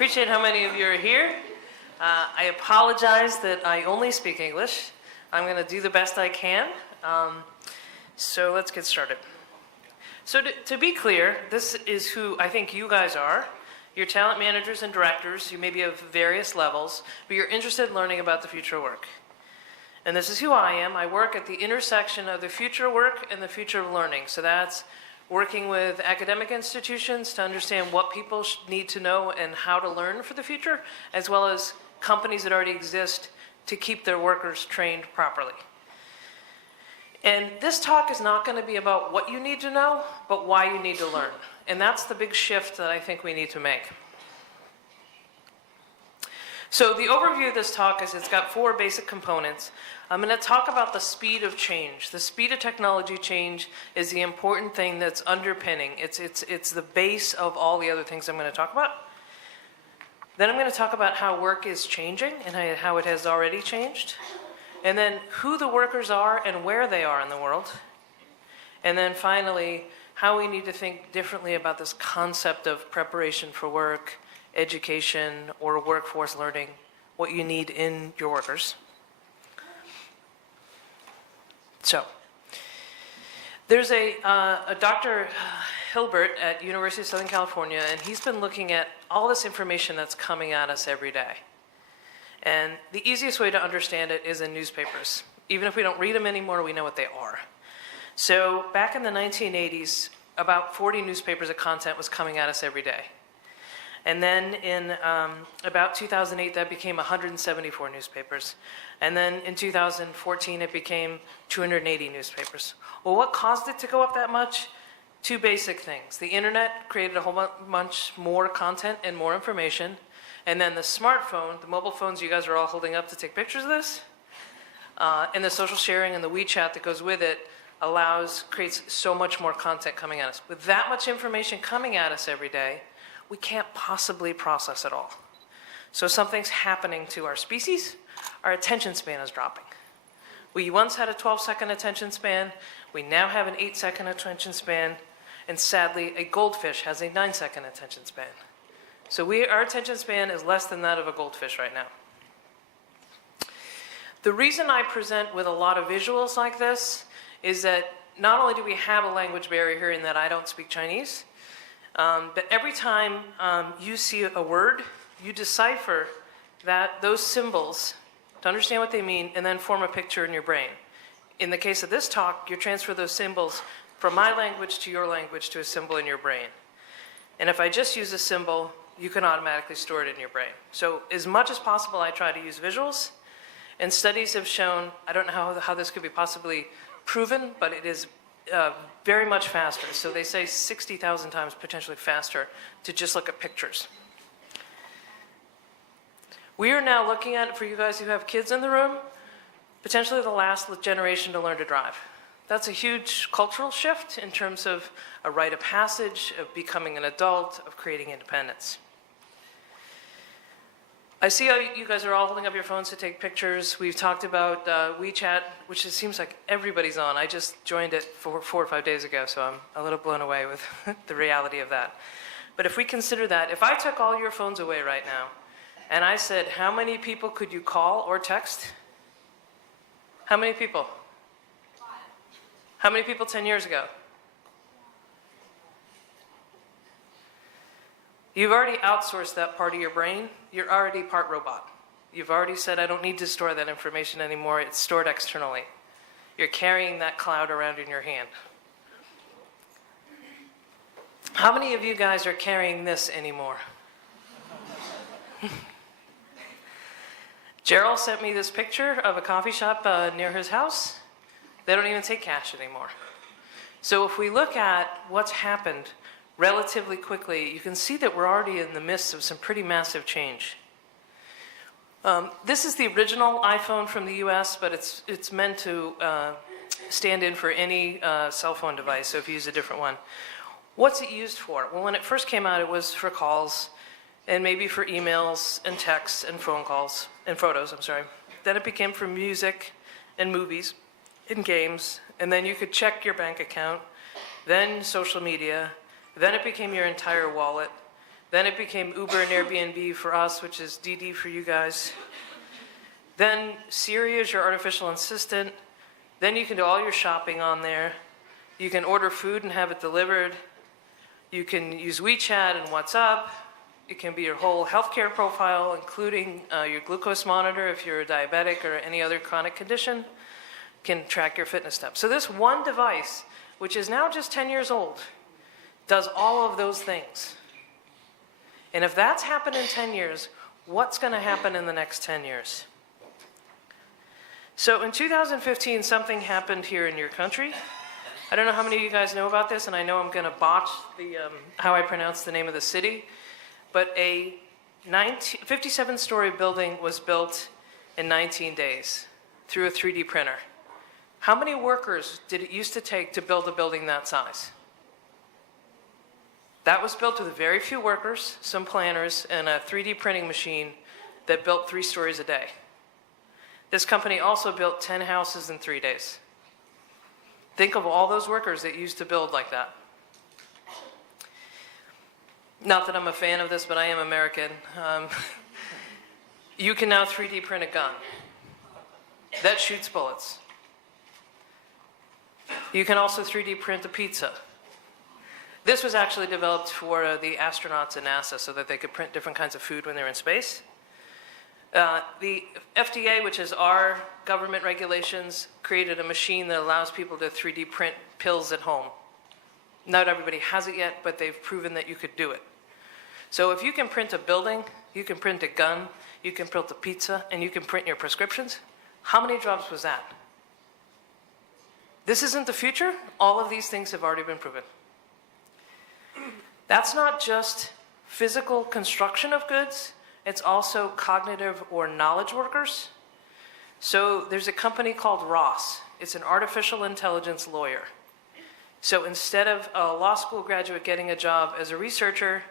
Appreciate how many of you are here. I apologize that I only speak English. I'm going to do the best I can. So let's get started. So to be clear, this is who I think you guys are. You're talent managers and directors. You may be of various levels, but you're interested in learning about the future of work. And this is who I am. I work at the intersection of the future of work and the future of learning. So that's working with academic institutions to understand what people need to know and how to learn for the future, as well as companies that already exist to keep their workers trained properly. And this talk is not going to be about what you need to know, but why you need to learn. And that's the big shift that I think we need to make. So the overview of this talk is it's got 4 basic components. I'm going to talk about the speed of change. The speed of technology change is the important thing that's underpinning. It's the base of all the other things I'm going to talk about. Then I'm going to talk about how work is changing and how it has already changed. And then who the workers are and where they are in the world. And then finally, how we need to think differently about this concept of preparation for work, education, or workforce learning, what you need in your workers. So, there's a Dr. Hilbert at University of Southern California, and he's been looking at all this information that's coming at us every day. And the easiest way to understand it is in newspapers. Even if we don't read them anymore, we know what they are. So back in the 1980s, about 40 newspapers of content was coming at us every day. And then in about 2008, that became 174 newspapers. And then in 2014, it became 280 newspapers. Well, what caused it to go up that much? 2 basic things. The internet created a whole bunch more content and more information. And then the smartphone, the mobile phones you guys are all holding up to take pictures of this, and the social sharing and the WeChat that goes with it creates so much more content coming at us. With that much information coming at us every day, we can't possibly process it all. So something's happening to our species. Our attention span is dropping. We once had a 12-second attention span. We now have an 8-second attention span. And sadly, a goldfish has a 9-second attention span. So our attention span is less than that of a goldfish right now. The reason I present with a lot of visuals like this is that not only do we have a language barrier here in that I don't speak Chinese, but every time you see a word, you decipher those symbols to understand what they mean and then form a picture in your brain. In the case of this talk, you transfer those symbols from my language to your language to a symbol in your brain. And if I just use a symbol, you can automatically store it in your brain. So as much as possible, I try to use visuals. And studies have shown, I don't know how this could be possibly proven, but it is very much faster. So they say 60,000 times potentially faster to just look at pictures. We are now looking at, for you guys who have kids in the room, potentially the last generation to learn to drive. That's a huge cultural shift in terms of a rite of passage, of becoming an adult, of creating independence. I see how you guys are all holding up your phones to take pictures. We've talked about WeChat, which it seems like everybody's on. I just joined it 4 or 5 days ago, so I'm a little blown away with the reality of that. But if we consider that, if I took all your phones away right now, and I said, how many people could you call or text? How many people? 5. How many people 10 years ago? You've already outsourced that part of your brain. You're already part robot. You've already said, I don't need to store that information anymore. It's stored externally. You're carrying that cloud around in your hand. How many of you guys are carrying this anymore? Gerald sent me this picture of a coffee shop near his house. They don't even take cash anymore. So if we look at what's happened relatively quickly, you can see that we're already in the midst of some pretty massive change. This is the original iPhone from the US, but it's meant to stand in for any cell phone device, so if you use a different one. What's it used for? Well, when it first came out, it was for calls, and maybe for emails, and texts, and phone calls, and photos, I'm sorry. Then it became for music, and movies, and games, and then you could check your bank account, then social media, then it became your entire wallet, Then it became Uber and Airbnb for us, which is DD for you guys. Then Siri is your artificial assistant. Then you can do all your shopping on there. You can order food and have it delivered. You can use WeChat and WhatsApp. It can be your whole healthcare profile, including your glucose monitor if you're a diabetic or any other chronic condition. Can track your fitness steps. So this one device, which is now just 10 years old, does all of those things. And if that's happened in 10 years, what's going to happen in the next 10 years? So in 2015, something happened here in your country. I don't know how many of you guys know about this, and I know I'm going to botch the, how I pronounce the name of the city, but a 57-story building was built in 19 days through a 3D printer. How many workers did it used to take to build a building that size? That was built with very few workers, some planners, and a 3D printing machine that built 3 stories a day. This company also built 10 houses in 3 days. Think of all those workers that used to build like that. Not that I'm a fan of this, but I am American. You can now 3D print a gun that shoots bullets. You can also 3D print a pizza. This was actually developed for the astronauts in NASA so that they could print different kinds of food when they're in space. The FDA, which is our government regulations, created a machine that allows people to 3D print pills at home. Not everybody has it yet, but they've proven that you could do it. So if you can print a building, you can print a gun, you can print a pizza, and you can print your prescriptions, how many jobs was that? This isn't the future. All of these things have already been proven. That's not just physical construction of goods. It's also cognitive or knowledge workers. So there's a company called Ross. It's an artificial intelligence lawyer. So instead of a law school graduate getting a job as a researcher,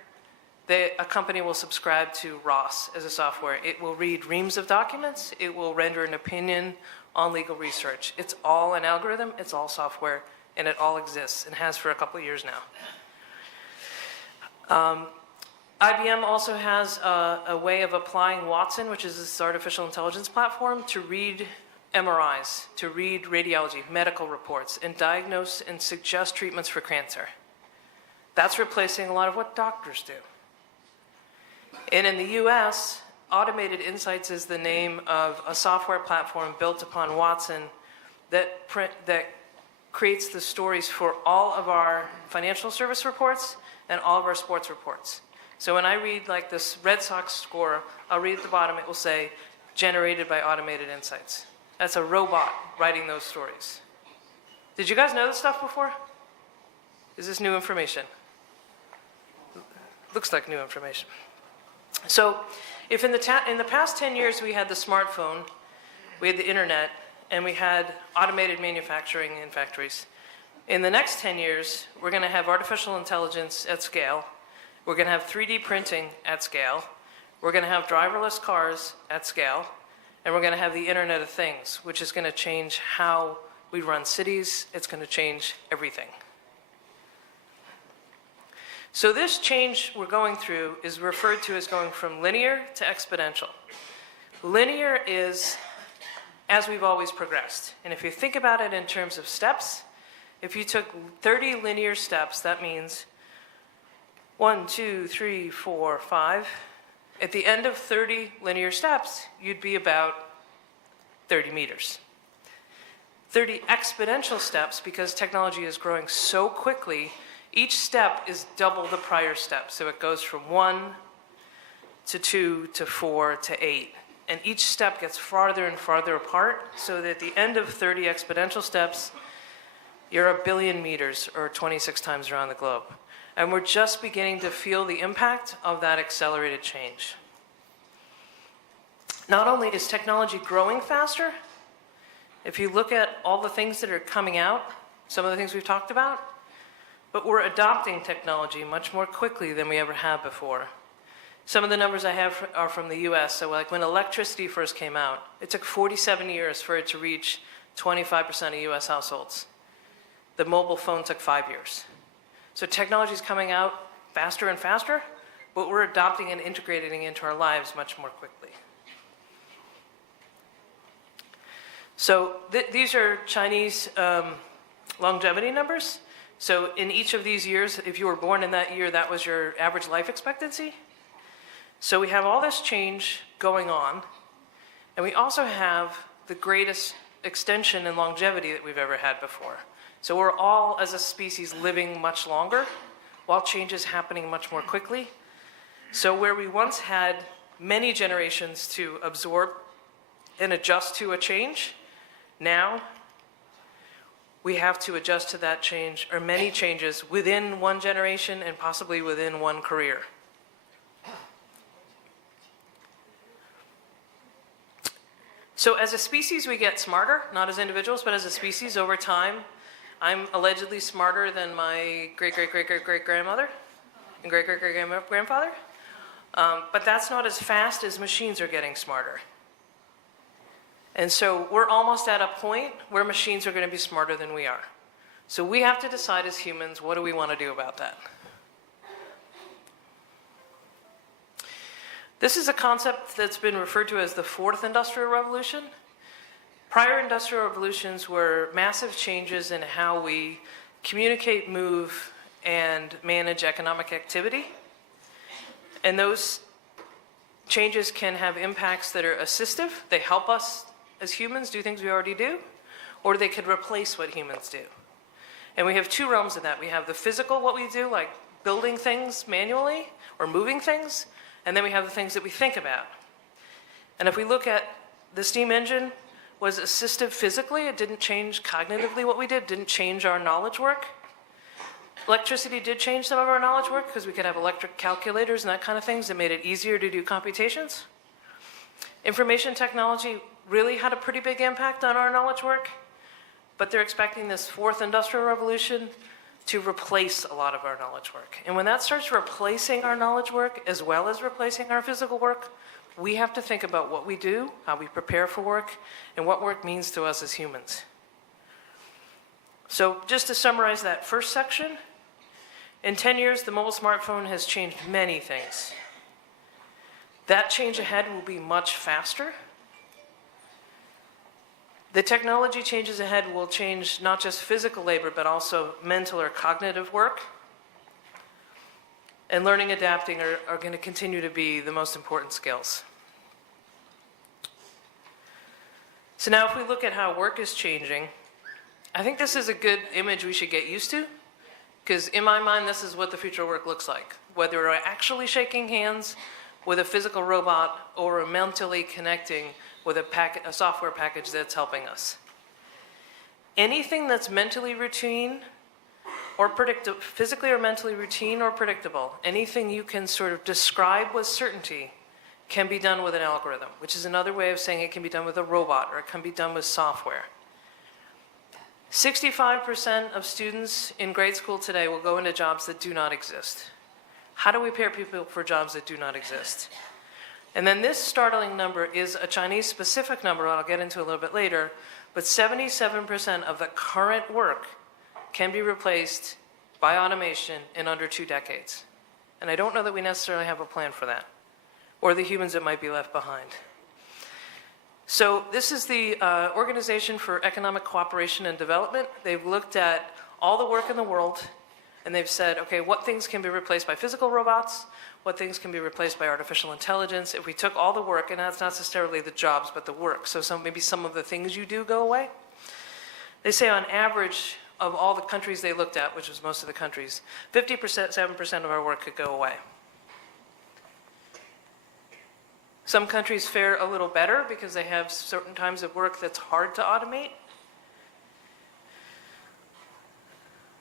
a company will subscribe to Ross as a software. It will read reams of documents. It will render an opinion on legal research. It's all an algorithm. It's all software. And it all exists and has for a couple of years now. IBM also has a way of applying Watson, which is this artificial intelligence platform, to read MRIs, to read radiology, medical reports, and diagnose and suggest treatments for cancer. That's replacing a lot of what doctors do. And in the US, Automated Insights is the name of a software platform built upon Watson that creates the stories for all of our financial service reports and all of our sports reports. So when I read like this Red Sox score, I'll read at the bottom, it will say, generated by Automated Insights. That's a robot writing those stories. Did you guys know this stuff before? Is this new information? Looks like new information. So if in the past 10 years we had the smartphone, we had the internet, and we had automated manufacturing in factories, in the next 10 years, we're going to have artificial intelligence at scale. We're going to have 3D printing at scale. We're going to have driverless cars at scale. And we're going to have the Internet of Things, which is going to change how we run cities. It's going to change everything. So this change we're going through is referred to as going from linear to exponential. Linear is as we've always progressed. And if you think about it in terms of steps, if you took 30 linear steps, that means 1, 2, 3, 4, 5. At the end of 30 linear steps, you'd be about 30 meters. 30 exponential steps, because technology is growing so quickly, each step is double the prior step. So it goes from 1 to 2 to 4 to 8. And each step gets farther and farther apart, so that at the end of 30 exponential steps, you're 1 billion meters, or 26 times around the globe. And we're just beginning to feel the impact of that accelerated change. Not only is technology growing faster, if you look at all the things that are coming out, some of the things we've talked about, but we're adopting technology much more quickly than we ever have before. Some of the numbers I have are from the US. So like when electricity first came out, it took 47 years for it to reach 25% of US households. The mobile phone took 5 years. So technology is coming out faster and faster, but we're adopting and integrating into our lives much more quickly. So these are Chinese longevity numbers. So in each of these years, if you were born in that year, that was your average life expectancy. So we have all this change going on, and we also have the greatest extension in longevity that we've ever had before. So we're all, as a species, living much longer, while change is happening much more quickly. So where we once had many generations to absorb and adjust to a change, now we have to adjust to that change, or many changes, within one generation and possibly within one career. So as a species, we get smarter, not as individuals, but as a species over time. I'm allegedly smarter than my great-great-great-great-great-grandmother and great-great-great-grandfather. But that's not as fast as machines are getting smarter. And so we're almost at a point where machines are going to be smarter than we are. So we have to decide as humans, what do we want to do about that? This is a concept that's been referred to as the fourth industrial revolution. Prior industrial revolutions were massive changes in how we communicate, move, and manage economic activity. And those changes can have impacts that are assistive. They help us as humans do things we already do, or they could replace what humans do. And we have two realms of that. We have the physical, what we do, like building things manually or moving things, and then we have the things that we think about. And if we look at the steam engine, was assistive physically. It didn't change cognitively what we did, didn't change our knowledge work. Electricity did change some of our knowledge work because we could have electric calculators and that kind of things that made it easier to do computations. Information technology really had a pretty big impact on our knowledge work, but they're expecting this fourth industrial revolution to replace a lot of our knowledge work. And when that starts replacing our knowledge work as well as replacing our physical work, we have to think about what we do, how we prepare for work, and what work means to us as humans. So just to summarize that first section, in 10 years, the mobile smartphone has changed many things. That change ahead will be much faster. The technology changes ahead will change not just physical labor, but also mental or cognitive work. And learning, adapting are going to continue to be the most important skills. So now if we look at how work is changing, I think this is a good image we should get used to, because in my mind, this is what the future of work looks like. Whether we're actually shaking hands with a physical robot or mentally connecting with a software package that's helping us. Anything that's mentally routine or predictable, physically or mentally routine or predictable, anything you can sort of describe with certainty can be done with an algorithm, which is another way of saying it can be done with a robot or it can be done with software. 65% of students in grade school today will go into jobs that do not exist. How do we prepare people for jobs that do not exist? And then this startling number is a Chinese-specific number I'll get into a little bit later, but 77% of the current work can be replaced by automation in under 2 decades. And I don't know that we necessarily have a plan for that, or the humans that might be left behind. So this is the Organization for Economic Cooperation and Development. They've looked at all the work in the world, and they've said, okay, what things can be replaced by physical robots? What things can be replaced by artificial intelligence? If we took all the work, and that's not necessarily the jobs, but the work, so maybe some of the things you do go away. They say on average of all the countries they looked at, which was most of the countries, 7% of our work could go away. Some countries fare a little better because they have certain types of work that's hard to automate.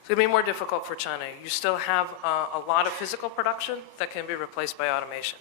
It's going to be more difficult for China. You still have a lot of physical production that can be replaced by automation.